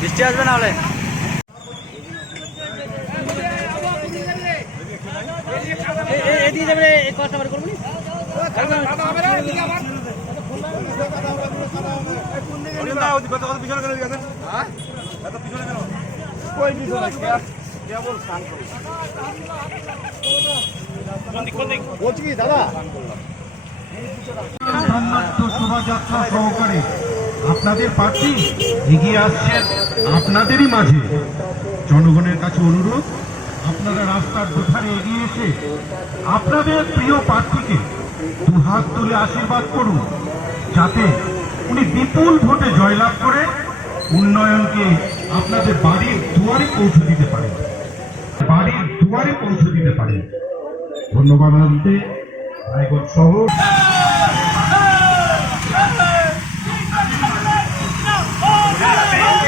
বৃষ্টি আসবে না হলে? বলছি কি দাদা? ধন্যাঢ্য শোভাযাত্রা সহকারে আপনাদের প্রার্থী এগিয়ে আসছেন আপনাদেরই মাঝে। জনগণের কাছে অনুরোধ, আপনারা রাস্তার দুধারে এগিয়ে এসে আপনাদের প্রিয় প্রার্থীকে দুহাত তুলে আশীর্বাদ করুন, যাতে উনি বিপুল ভোটে জয়লাভ করে উন্নয়নকে আপনাদের বাড়ির দুয়ারে পৌঁছে দিতে পারেন। বাড়ির দুয়ারে পৌঁছে দিতে পারেন। ধন্যবাদ আনতে রায়গঞ্জ শহর হবে মামা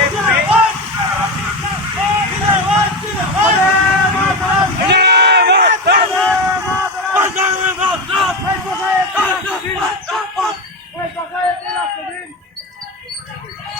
মানুষেরই হবে মামা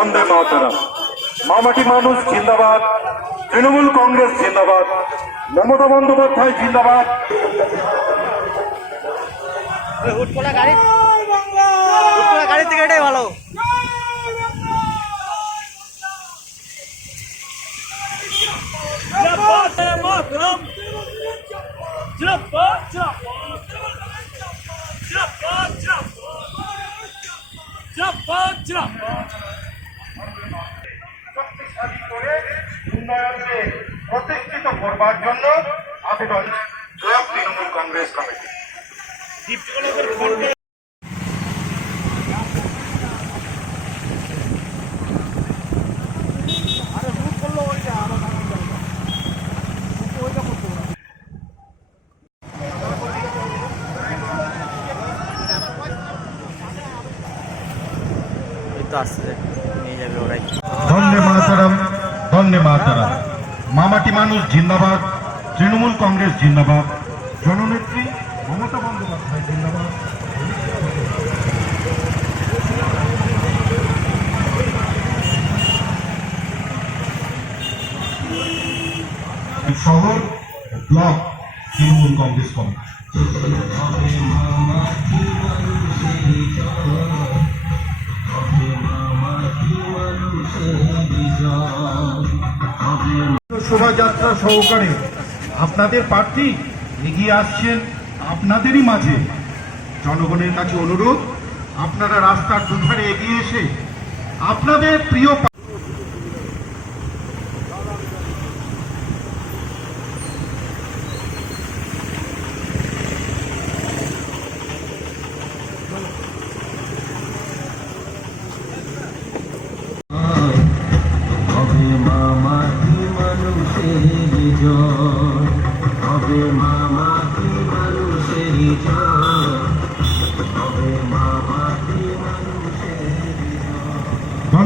বন্দে মাতারাম। মামাটি মানুষ জিন্দাবাদ, তৃণমূল কংগ্রেস জিন্দাবাদ, মমতা বন্দ্যোপাধ্যায় জিন্দাবাদ। গাড়ি। থেকে এটাই ভালো। শক্তিশালী উন্নয়নকে প্রতিষ্ঠিত করবার জন্য আবেদন ব্লক তৃণমূল কংগ্রেস কমিটি। তো আসছে নিয়ে যাবে ওরাই। মাতারাম মামাটি মানুষ জিন্দাবাদ, তৃণমূল কংগ্রেস জিন্দাবাদ, জননেত্রী মমতা বন্দ্যোপাধ্যায় জিন্দাবাদ। শহর, ব্লক, তৃণমূল কংগ্রেস কমিটি। শোভাযাত্রা সহকারে আপনাদের প্রার্থী এগিয়ে আসছেন আপনাদেরই মাঝে। জনগণের কাছে অনুরোধ, আপনারা রাস্তার দুধারে এগিয়ে এসে আপনাদের প্রিয়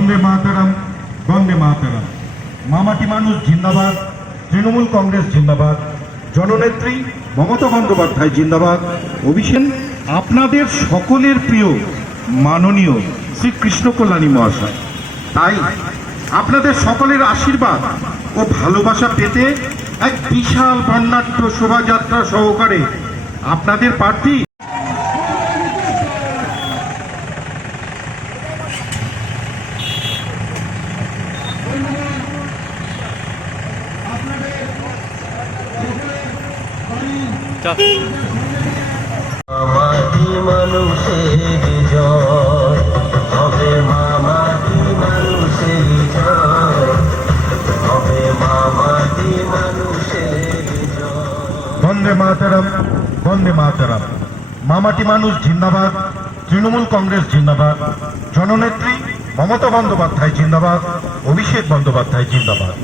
বন্দে মাতারাম বন্দে মাতারাম। মামাটি মানুষ জিন্দাবাদ, তৃণমূল কংগ্রেস জিন্দাবাদ, জননেত্রী মমতা বন্দ্যোপাধ্যায় জিন্দাবাদ, অভিষেক, আপনাদের সকলের প্রিয় মাননীয় শ্রী কৃষ্ণ কল্যাণী মহাশয়। তাই আপনাদের সকলের আশীর্বাদ ও ভালোবাসা পেতে এক বিশাল বর্ণাঢ্য শোভাযাত্রা সহকারে আপনাদের প্রার্থী চল মাটি মানুষের জয় হবে মামাটি মানুষের জয় হবে মামাটি মানুষের জয় বন্দে মাতারাম বন্দে মাতারাম। মামাটি মানুষ জিন্দাবাদ তৃণমূল কংগ্রেস জিন্দাবাদ জননেত্রী মমতা বন্দ্যোপাধ্যায় জিন্দাবাদ অভিষেক বন্দ্যোপাধ্যায় জিন্দাবাদ।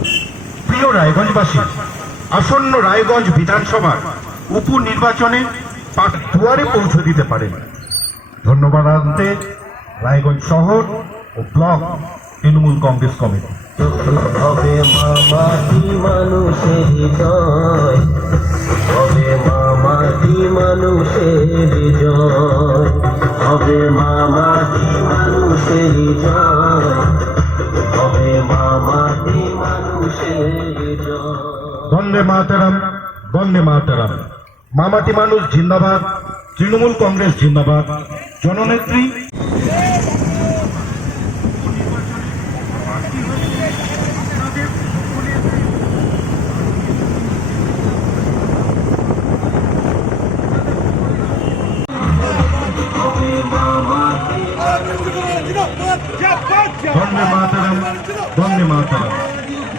প্রিয় রায়গঞ্জবাসী আসন্ন রায়গঞ্জ বিধানসভার উপনির্বাচনে দুয়ারে পৌঁছে দিতে পারেন। ধন্যবাদ আনতে রায়গঞ্জ শহর ও ব্লক তৃণমূল কংগ্রেস কমিটি। হবে মামাটি মানুষের হৃদয়? হবে মামাটি মানুষের হৃদয়? হবে মামাটি মানুষের হৃদয়? হবে মামাটি মানুষের হৃদয়? বন্দে মাতারাম বন্দে মাতারাম। মামাটি মানুষ জিন্দাবাদ তৃণমূল কংগ্রেস জিন্দাবাদ। জননেত্রী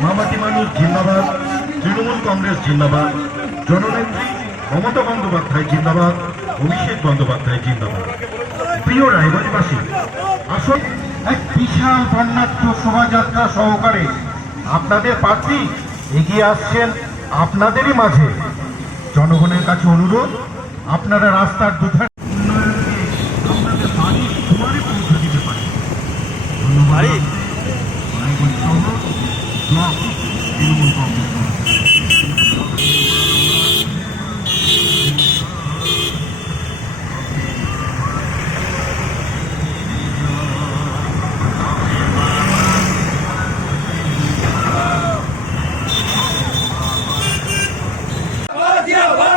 মামাটি মানুষ জিন্দাবাদ তৃণমূল কংগ্রেস জিন্দাবাদ। জননেত্রী মমতা বন্দ্যোপাধ্যায় জিন্দাবাদ অভিষেক বন্দ্যোপাধ্যায় জিন্দাবাদ। প্রিয় রায়গঞ্জবাসী আসল এক বিশাল বর্ণাঢ্য শোভাযাত্রা সহকারে আপনাদের প্রার্থী এগিয়ে আসছেন আপনাদেরই মাঝে। জনগণের কাছে অনুরোধ আপনারা রাস্তার দুধারে ধন্যবাদ। তৃণমূল কংগ্রেস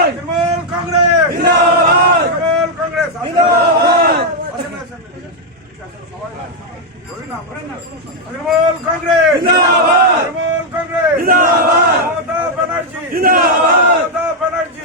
তৃণমূল কংগ্রেস জিন্দাবাদ তৃণমূল কংগ্রেস জিন্দাবাদ তৃণমূল কংগ্রেস জিন্দাবাদ তৃণমূল কংগ্রেস জিন্দাবাদ মমতা ব্যানার্জি জিন্দাবাদ মমতা ব্যানার্জি